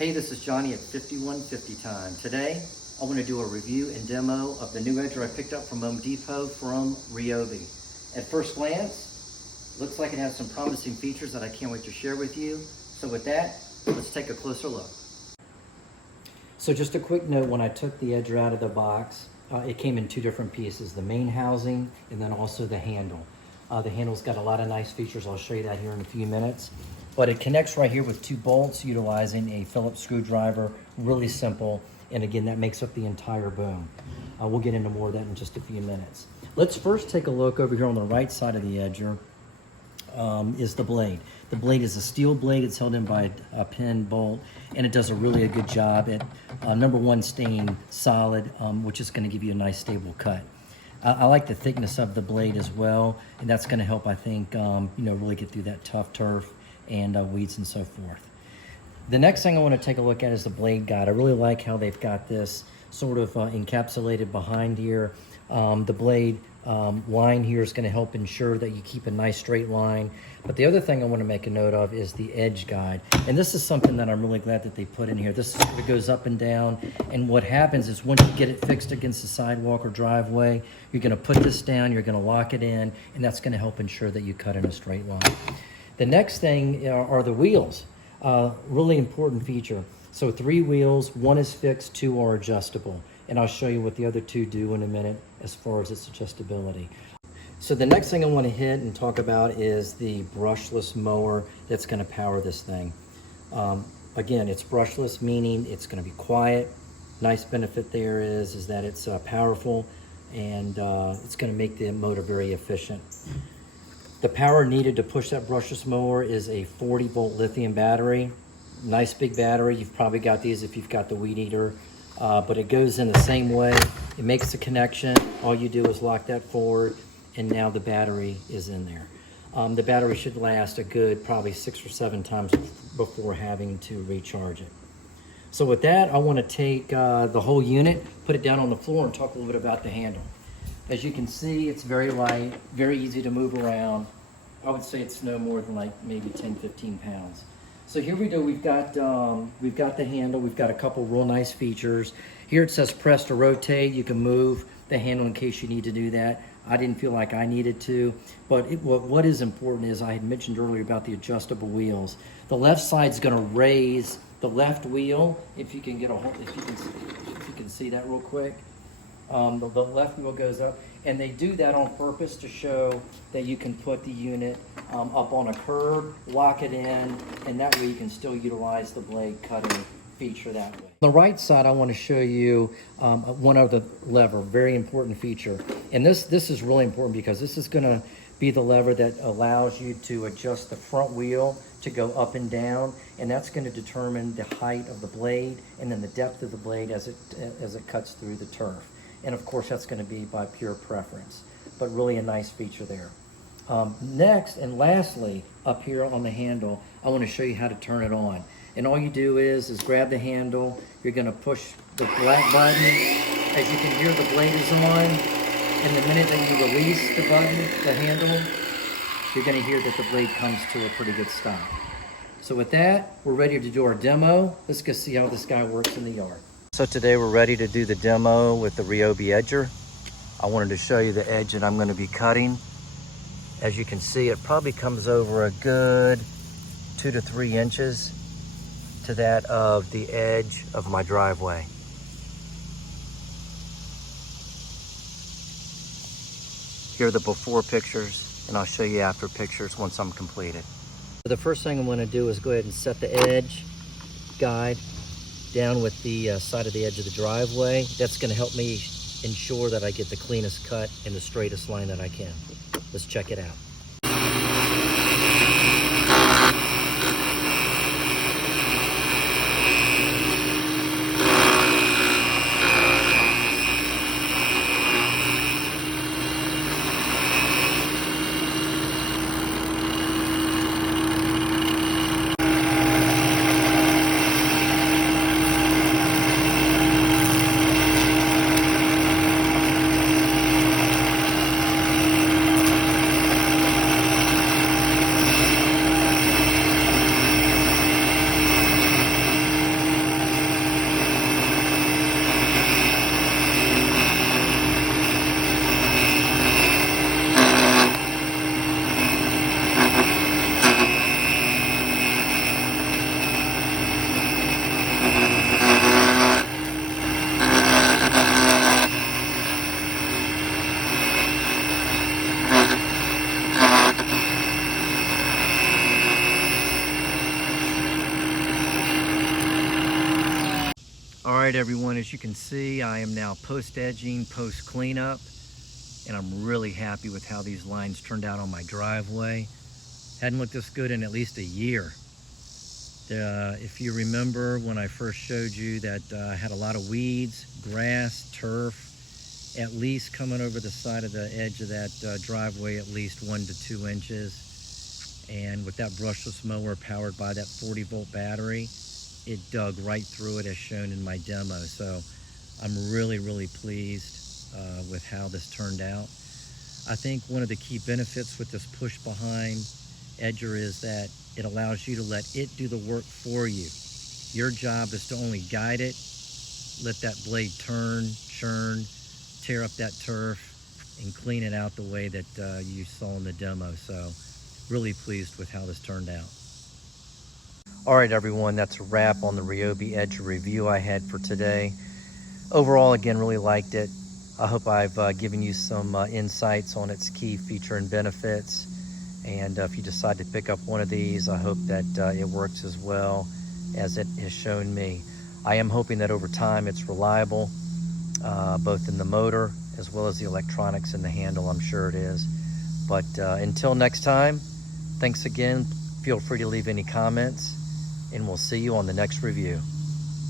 Hey, this is Johnny at 5150 Time. Today, I want to do a review and demo of the new edger I picked up from Home Depot from Ryobi. At first glance, looks like it has some promising features that I can't wait to share with you. So with that, let's take a closer look. So just a quick note, when I took the edger out of the box, it came in two different pieces, the main housing and then also the handle. The handle's got a lot of nice features. I'll show you that here in a few minutes. But it connects right here with two bolts utilizing a Phillips screwdriver, really simple. And again, that makes up the entire boom. We'll get into more of that in just a few minutes. Let's first take a look over here on the right side of the edger is the blade. The blade is a steel blade. It's held in by a pin bolt, and it does a really good job at, number one, staying solid, which is gonna give you a nice stable cut. I like the thickness of the blade as well, and that's gonna help, I think, really get through that tough turf and weeds and so forth. The next thing I want to take a look at is the blade guide. I really like how they've got this sort of encapsulated behind here. The blade line here is going to help ensure that you keep a nice straight line. But the other thing I want to make a note of is the edge guide. And this is something that I'm really glad that they put in here. This sort of goes up and down. And what happens is once you get it fixed against the sidewalk or driveway, you're going to put this down, you're going to lock it in, and that's going to help ensure that you cut in a straight line. The next thing are the wheels. Really important feature. So 3 wheels, 1 is fixed, 2 are adjustable. And I'll show you what the other 2 do in a minute as far as its adjustability. So the next thing I want to hit and talk about is the brushless mower that's going to power this thing. Again, it's brushless, meaning it's going to be quiet. Nice benefit there is that it's powerful, and it's going to make the motor very efficient. The power needed to push that brushless mower is a 40-volt lithium battery. Nice big battery. You've probably got these if you've got the weed eater, but it goes in the same way. It makes the connection. All you do is lock that forward, and now the battery is in there. The battery should last a good probably 6 or 7 times before having to recharge it. So with that, I want to take the whole unit, put it down on the floor, and talk a little bit about the handle. As you can see, it's very light, very easy to move around. I would say it's no more than like maybe 10, 15 pounds. So here we go. We've got the handle. We've got a couple real nice features. Here it says press to rotate. You can move the handle in case you need to do that. I didn't feel like I needed to, but what is important is I had mentioned earlier about the adjustable wheels. The left side's going to raise the left wheel. If you can get a hold, if you can see that real quick. The left wheel goes up, and they do that on purpose to show that you can put the unit up on a curb, lock it in, and that way you can still utilize the blade cutting feature that way. On the right side, I want to show you one other lever, very important feature. And this is really important because this is going to be the lever that allows you to adjust the front wheel to go up and down, and that's going to determine the height of the blade and then the depth of the blade as it cuts through the turf. And of course, that's going to be by pure preference, but really a nice feature there. Next and lastly, up here on the handle, I want to show you how to turn it on. And all you do is grab the handle. You're going to push the black button. As you can hear, the blade is on. And the minute that you release the button, the handle, you're going to hear that the blade comes to a pretty good stop. So with that, we're ready to do our demo. Let's go see how this guy works in the yard. So today we're ready to do the demo with the Ryobi edger. I wanted to show you the edge that I'm going to be cutting. As you can see, it probably comes over a good 2 to 3 inches to that of the edge of my driveway. Here are the before pictures, and I'll show you after pictures once I'm completed. The first thing I'm going to do is go ahead and set the edge guide down with the side of the edge of the driveway. That's going to help me ensure that I get the cleanest cut and the straightest line that I can. Let's check it out. All right, everyone, as you can see, I am now post-edging, post-cleanup, and I'm really happy with how these lines turned out on my driveway. Hadn't looked this good in at least a year. If you remember when I first showed you that I had a lot of weeds, grass, turf, at least coming over the side of the edge of that driveway at least 1 to 2 inches. And with that brushless mower powered by that 40-volt battery, it dug right through it as shown in my demo. So I'm really pleased with how this turned out. I think one of the key benefits with this push behind edger is that it allows you to let it do the work for you. Your job is to only guide it, let that blade turn, churn, tear up that turf, and clean it out the way that you saw in the demo. So really pleased with how this turned out. All right, everyone, that's a wrap on the Ryobi edger review I had for today. Overall, again, really liked it. I hope I've given you some insights on its key feature and benefits. And if you decide to pick up one of these, I hope that it works as well as it has shown me. I am hoping that over time it's reliable, both in the motor as well as the electronics in the handle. I'm sure it is. But until next time, thanks again. Feel free to leave any comments, and we'll see you on the next review.